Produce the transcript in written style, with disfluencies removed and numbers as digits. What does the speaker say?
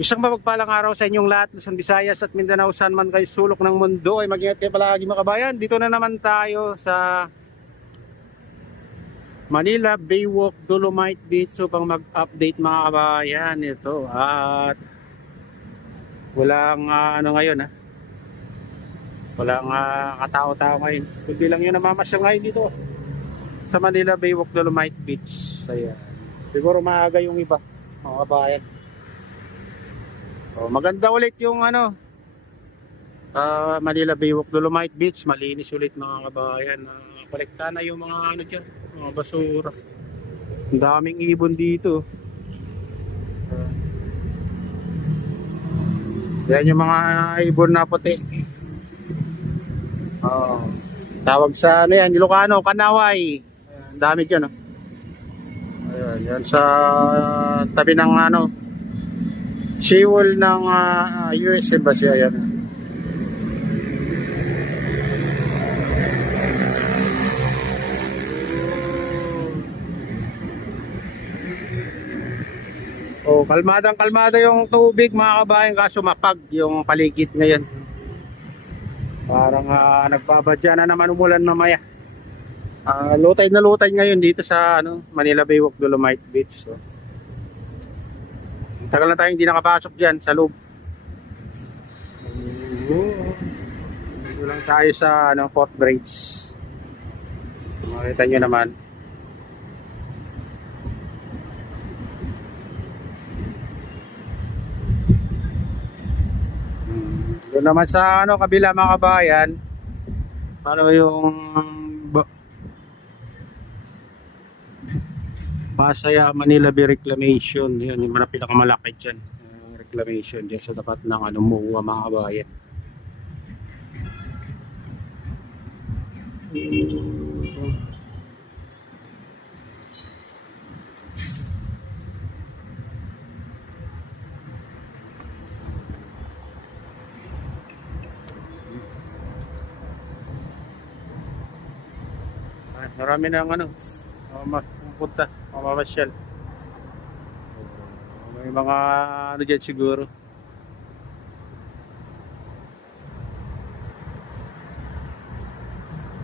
Isang mapagpalang araw sa inyong lahat, Luzon, Visayas at Mindanao, saan man kayo sulok ng mundo ay mag-ingat kayo palagi mga kabayan. Dito na naman tayo sa Manila Baywalk Dolomite Beach upang mag-update mga kabayan. Ito at walang ngayon walang katao-tao ngayon. Kundi lang yun namamasyal ngayon dito sa Manila Baywalk Dolomite Beach. Ayan. Siguro maaga yung iba mga kabayan. Maganda ulit yung Manila Baywalk Dolomite Beach, malinis ulit mga kabayan. Kolekta na yung mga dyan, mga basura. Ang daming ibon dito. Yan yung mga ibon na puti. Tawag sa yan, Ilocano, Kanaway. Ang dami dyan. Ayan, yan sa tabi ng seawall ng US Embassy. Ayan. Kalmada yung tubig mga kabayan, kaso mapag yung paligid ngayon. Parang nagbabadya na naman umulan mamaya. Lutay na lutay ngayon dito sa Manila Baywalk Dolomite Beach. So, tagal na tayong hindi nakapasok dyan sa loob. Dito lang tayo sa Fort Bridge. Makita nyo naman. Doon naman sa kabila mga kabayan, yung Pasaya Manila Bay Reclamation. Yan yung pinakamalaki dyan, reclamation dyan sa tapat ng MOA mga kabayan. Marami na pupunta, mamasyal. May mga dyan siguro.